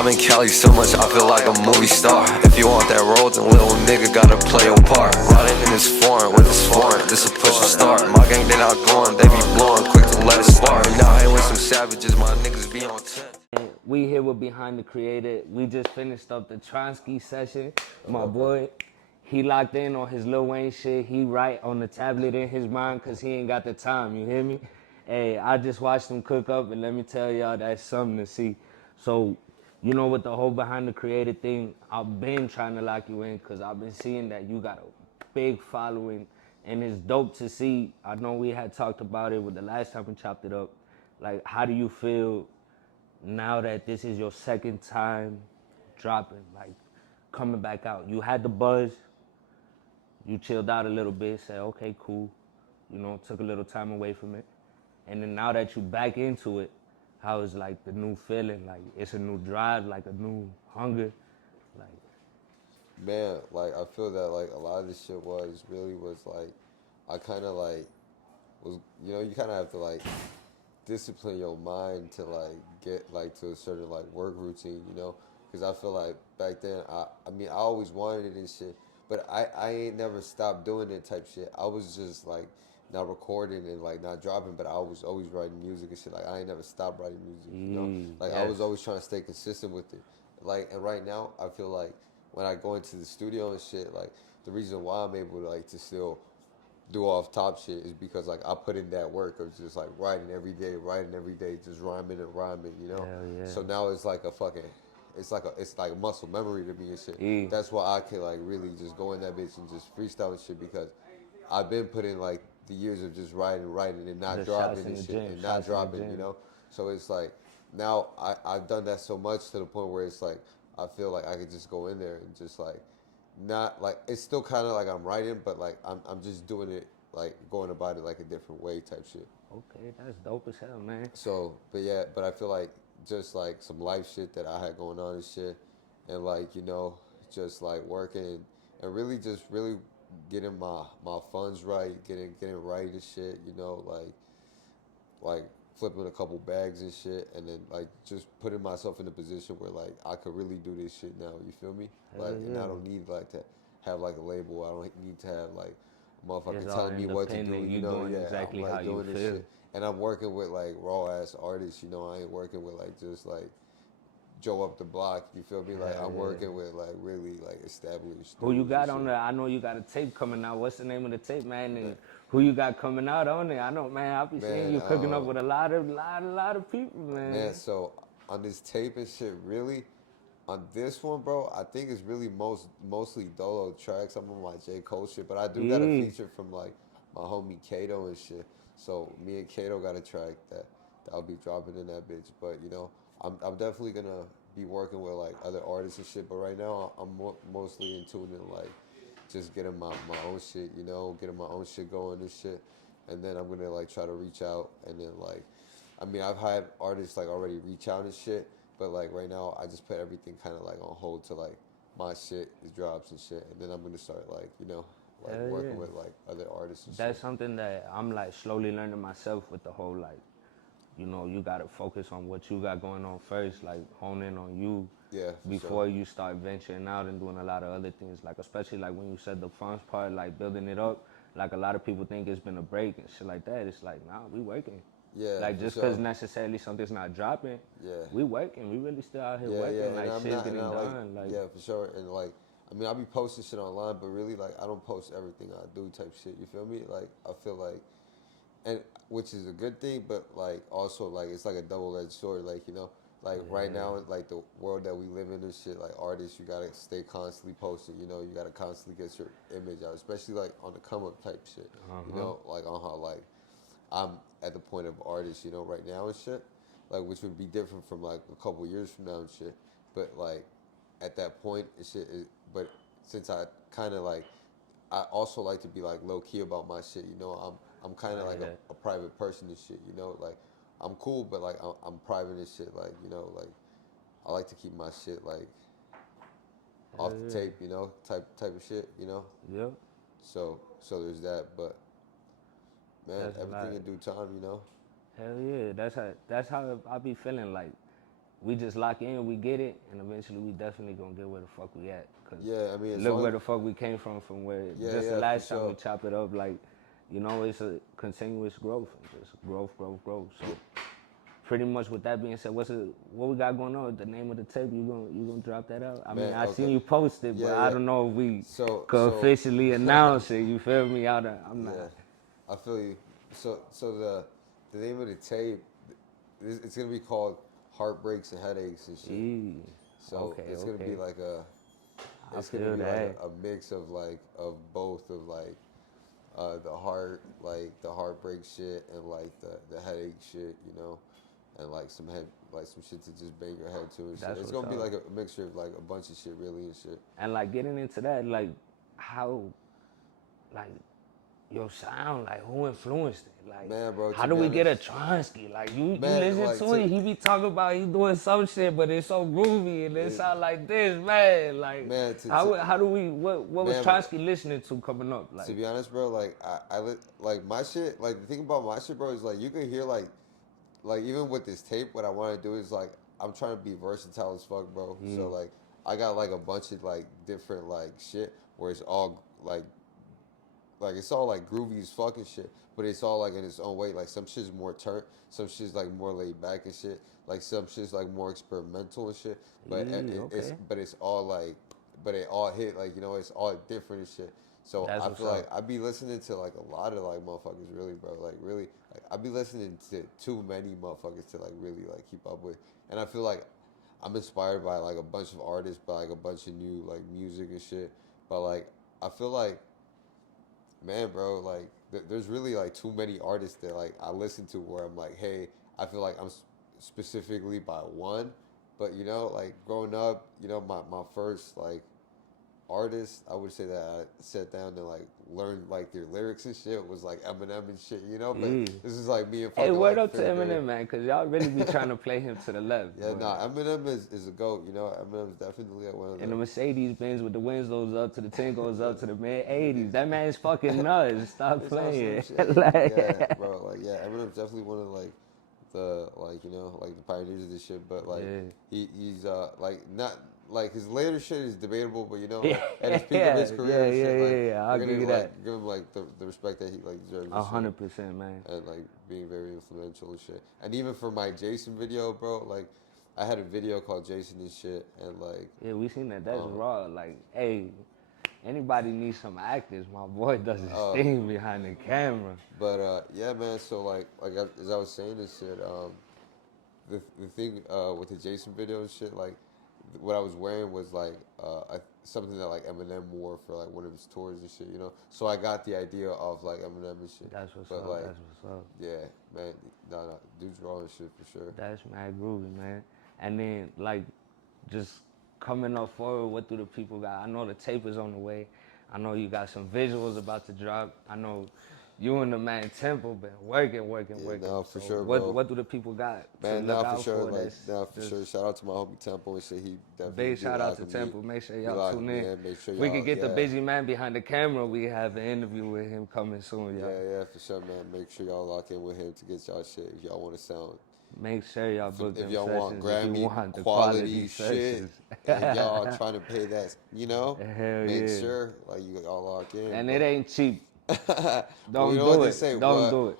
I'm in Cali so much, I feel like a movie star. If you want that role, then little nigga gotta play your part. Riding in this foreign with this foreign, this a push to start. My gang, they not going, they be blowing quick to let it spark. And now I ain't with some savages, my niggas be on 10. We here with Behind the Creator. We just finished up the Tronskee session. My boy, he locked in on his Lil Wayne shit. He write on the tablet in his mind because he ain't got the time, you hear me? Hey, I just watched him cook up, and let me tell y'all, that's something to see. So, you know, with the whole Behind the Creator thing, I've been trying to lock you in because I've been seeing that you got a big following, and it's dope to see. I know we had talked about it with the last time we chopped it up. Like, how do you feel now that this is your second time dropping, like coming back out? You had the buzz, you chilled out a little bit, said, okay, cool, you know, took a little time away from it. And then now that you back into it, how is like the new feeling? Like it's a new drive, like a new hunger, like. Man, like I feel that like a lot of this shit was like I kind of like was you kind of have to like discipline your mind to like get like to a certain like work routine, because I feel like back then I mean I always wanted it and shit, but I ain't never stopped doing it type shit. I was just like not recording and like not dropping, but I was always writing music and shit. Like I ain't never stopped writing music. Like I Yes. was always trying to stay consistent with it. Like and right now I feel like when I go into the studio and shit, like the reason why I'm able to like to still do off top shit is because like I put in that work of just like writing every day, just rhyming. Hell yeah. So now it's like a fucking, it's like a muscle memory to me and shit. E. That's why I can like really just go in that bitch and just freestyle and shit because I've been putting like the years of just writing and not The dropping shots in and the shit gym, and not shots in the dropping, gym. So it's like now I've done that so much to the point where it's like I feel like I could just go in there and just like not like it's still kind of like I'm writing, but like I'm just doing it like going about it like a different way type shit. Okay, that's dope as hell, man. So, but yeah, but I feel like just like some life shit that I had going on and shit, and like just like working and really just really getting my funds right, getting right and shit, like flipping a couple bags and shit, and then like just putting myself in a position where like I could really do this shit now. You feel me? Like, and I don't need like to have like a label. I don't need to have like a It's motherfucker all telling me what to do. independent. You doing Yeah, I'm exactly how like you doing this feel. shit, and I'm working with like raw ass artists. I ain't working with like just like Joe up the block. You feel me? Like Hell I'm yeah. working with like really like established Who you dudes and got on shit. there? I know you got a tape coming out. What's the name of the tape, man? Man, And who you got coming out on there? I know, man. I be seeing man, you cooking up with a lot of people, man. man. So on this tape and shit, really, on this one, bro, I think it's really mostly dolo tracks. I'm on my J. Cole shit, but I do got a Yeah, feature from like my homie Kato and shit. So me and Kato got a track that I'll be dropping in that bitch. But I'm definitely gonna be working with like other artists and shit. But right now, I'm mostly in tune and like just getting my own shit. Getting my own shit going and shit. And then I'm gonna like try to reach out and then like, I mean, I've had artists like already reach out and shit. But like right now, I just put everything kind of like on hold to like my shit is drops and shit, and then I'm gonna start like like hell yeah. working with like other artists and That's shit. something that I'm like slowly learning myself with the whole like, you gotta focus on what you got going on first, like hone in on you Yeah, for sure. before you start venturing out and doing a lot of other things. Like especially like when you said the funds part, like building it up. Like a lot of people think it's been a break and shit like that. It's like, nah, we working. Yeah, Like for just cause sure. necessarily something's not dropping, Yeah, we working. We really still out here yeah, working. and Like I'm shit's not, and I getting like, done. Like yeah, for sure, and like, I mean, I be posting shit online, but really, like, I don't post everything I do type shit. You feel me? Like, I feel like, and which is a good thing, but like, also like, it's like a double-edged sword. Like, like right now, like the world that we live in and shit, like artists, you gotta stay constantly posting. You gotta constantly get your image out, especially like on the come up type shit. Like on how like I'm at the point of artist, right now and shit, like which would be different from like a couple years from now and shit. But like at that point and shit, but since I kind of like, I also like to be like low key about my shit. I'm kind of I like hear that. a private person and shit. Like I'm cool, but like I'm private and shit. Like like I like to keep my shit like Hell off the yeah. tape. Type of shit. Yep. So there's that, but man, That's a everything lot. in due time. Hell yeah. That's how I be feeling like. we just lock in, we get it, and eventually we definitely gonna get where the fuck we at. Cause Yeah, I mean, as look long where the fuck we came from where Yeah, just yeah, the for last time sure. we chop it up, like, you know, it's a continuous growth, and just growth. So pretty much with that being said, what we got going on? The name of the tape, you gonna drop that out? I mean, Man, I seen okay. you post it, but Yeah, I yeah. don't know if we could So officially announce it. You feel me? I'm not. yeah, I feel you. So the name of the tape, it's gonna be called Heartbreaks and Headaches and shit. Eee. So Okay, it's gonna be okay. like I it's gonna feel be like that. a mix of of both of the heart, like the heartbreak shit, and like the headache shit, you know, and like some shit to just bang your head to and shit. That's It's what's gonna be up. like a mixture of like a bunch of shit really and shit. And like getting into that, like how, like your sound, like who influenced it? Like Man, bro, how to do be we get a honest, Tronskee? Like you man, listen like to it, he be talking about he doing some shit, but it's so groovy and it it, sound like this, man. Like man, how do we what was man, Tronskee listening to coming up? to Like be honest, bro, like like my shit, like the thing about my shit, bro, is like you can hear like even with this tape, what I want to do is like I'm trying to be versatile as fuck, bro. So like I got like a bunch of like different like shit where it's all like it's all like groovy as fucking shit, but it's all like in its own way. Like some shit's more turnt, some shit's like more laid back and shit. Like some shit's like more experimental and shit. But okay. it's all like, but it all hit like you know it's all different and shit. So That's I what's feel like up. I be listening to like a lot of like motherfuckers really, bro. Like really, like I be listening to too many motherfuckers to like really like keep up with. And I feel like I'm inspired by like a bunch of artists, by like a bunch of new like music and shit. But like I feel like man, bro, like there's really like too many artists that like I listen to where I'm like, hey, I feel like specifically by one, but you know, like growing up, you know, my first like artist, I would say that I sat down and like learned like their lyrics and shit was like Eminem and shit, you know. But this is like me in Hey, fucking word like up to fifth grade. Eminem, man, cause y'all really be trying to play him to the left. Yeah, But nah, Eminem is a goat, you know. Eminem's definitely like one of and the them. Mercedes Benz with the windows up to the 10 goes up to the mid 80s. That man's fucking nuts. Stop It's on some playing. shit. Yeah, Like, bro. Like, yeah, Eminem's definitely one of like the like you know like the pioneers of this shit. But like yeah. he's like not like his later shit is debatable. But you know Yeah, like at his peak of yeah, his career yeah, and shit, like yeah. I'll we're give gonna you that. like give him like the respect that he like deserves and shit. 100%, man. And like being very influential and shit. And even for my Jason video, bro, like I had a video called Jason and shit, and like Yeah, we seen that. That's um raw. Like, hey, anybody needs some actors. My boy does his uh thing behind the camera. but yeah, man. So as I was saying this shit, the thing with the Jason video and shit, like what I was wearing was like something that like Eminem wore for like one of his tours and shit, you know. So I got the idea of like Eminem and shit. That's what's But up. like, That's what's up. yeah, man, no, dude's raw and shit for sure. That's mad groovy, man. And then, like, just coming up forward, what do the people got? I know the tape is on the way. I know you got some visuals about to drop. I know you and the man Temple been working. Yeah, no, for So sure, what bro. what do the people got to Man, look now for out sure, for? like That's now for just sure. Shout out to my homie Temple and shit. He definitely big be shout out to locking me, Temple. Make sure be y'all locking tune me in. in. Make sure If we y'all, could get the yeah. busy man behind the camera, we have an interview with him coming soon, y'all. Yeah, for sure, man. Make sure y'all lock in with him to get y'all shit if y'all want to sound. Make sure y'all book If them y'all want sessions if you Grammy want the quality quality shit, sessions. and y'all trying to pay that, you know, Hell make yeah. sure like you all lock in. And it ain't cheap. Well, you Don't know what do they it. say? Don't do it.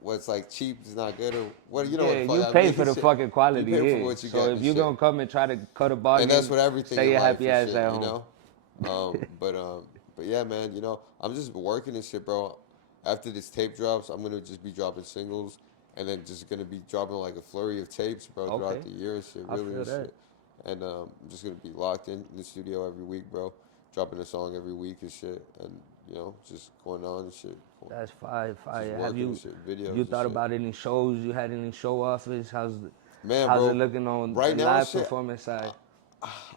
What's like cheap is not good, or what? You know what Yeah, the fuck you I pay mean? for the Shit. fucking You quality, pay for yeah. what you So get if and you shit. gonna come and try to cut a And that's bargain, what everything stay in your life happy and ass shit, at you home. know. But yeah, man, you know, I'm just working and shit, bro. After this tape drops, I'm gonna just be dropping singles, and then just gonna be dropping like a flurry of tapes, bro, throughout Okay, the year and shit, I really feel and that. shit. And I'm just gonna be locked in the studio every week, bro, dropping a song every week and shit, and you know, just going on and shit, That's fire, just fire. Have working and shit, you videos and thought shit. about any shows? You had any show offers? Man, How's it bro, looking on the right now and live shit. performance side?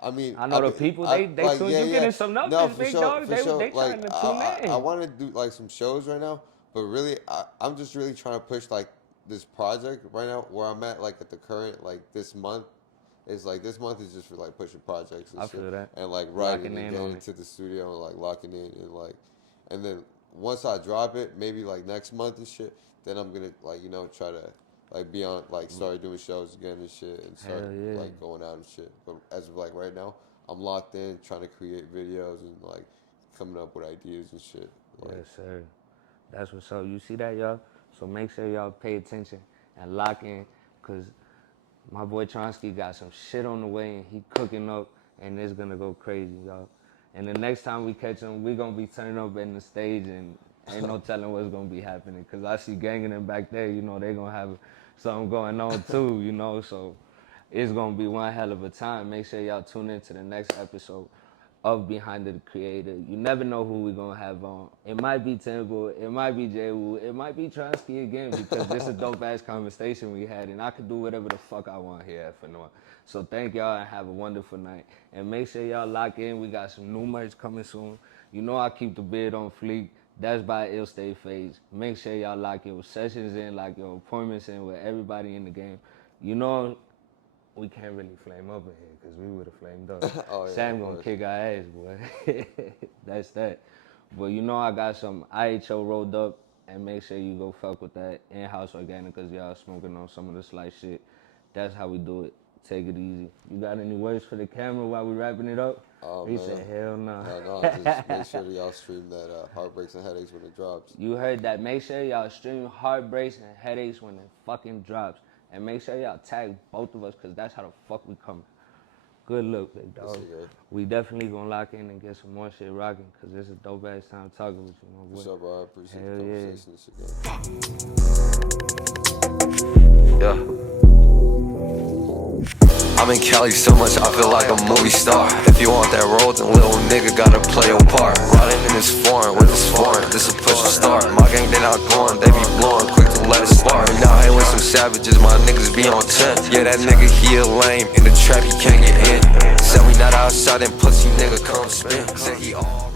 I mean, I know the people they like, tune yeah, you yeah. getting some No, numbers, big dog. for They sure. they Like, trying to tune I in. want to do like some shows right now, but really, I'm just really trying to push like this project right now where I'm at, like at the current, like this month. Is like this month is just for like pushing projects and I shit, feel that. and like writing Locking and in getting on it. into the studio and like locking in and like, and then once I drop it, maybe like next month and shit, then I'm gonna like you know try to like beyond, like started doing shows again and shit, and started yeah. like going out and shit. But as of like right now, I'm locked in trying to create videos and like coming up with ideas and shit. Like, Yes, sir. That's what's up. You see that, y'all? So make sure y'all pay attention and lock in, cause my boy Tronskee got some shit on the way and he cooking up, and it's gonna go crazy, y'all. And the next time we catch him, we gonna be turning up in the stage, and ain't no telling what's gonna be happening. Cause I see ganging them back there, you know, they gonna have something going on too, you know. So it's gonna be one hell of a time. Make sure y'all tune in to the next episode of Behind the Creator. You never know who we gonna have on. It might be Temple, it might be Jay Wu, it might be Tronskee again, because this is a dope ass conversation we had, and I could do whatever the fuck I want here at Fanoa. So thank y'all and have a wonderful night. And make sure y'all lock in. We got some new merch coming soon. You know I keep the bid on fleek. That's by Ill State Phase. Make sure y'all lock your sessions in, lock your appointments in with everybody in the game. You know we can't really flame up in here because we would have flamed up. oh, yeah, Sam gonna kick our ass, boy. That's that. But you know I got some IHO rolled up, and make sure you go fuck with that in-house organic, because y'all smoking on some of the slice shit. That's how we do it. Take it easy. You got any words for the camera while we wrapping it up? oh He man, said, hell no. no, just make sure that y'all stream that Heartbreaks and Headaches when it drops. You heard that. Make sure y'all stream Heartbreaks and Headaches when it fucking drops. And make sure y'all tag both of us, because that's how the fuck we coming. Good look, big dog. Yes, sir. We definitely gonna lock in and get some more shit rocking, because it's a dope ass time talking with you, my boy. What's up, bro? I appreciate Hell the conversation. Yeah. I'm in Cali so much, I feel like a movie star. If you want that road, then little nigga gotta play your part. Riding in this foreign with this foreign, this a push to start. My gang, they not going, they be blowing quick to let it spark. And now I ain't with some savages, my niggas be on 10. Yeah, that nigga, he a lame, in the trap, he can't get in. Said we not outside, and pussy nigga come spin. Said he all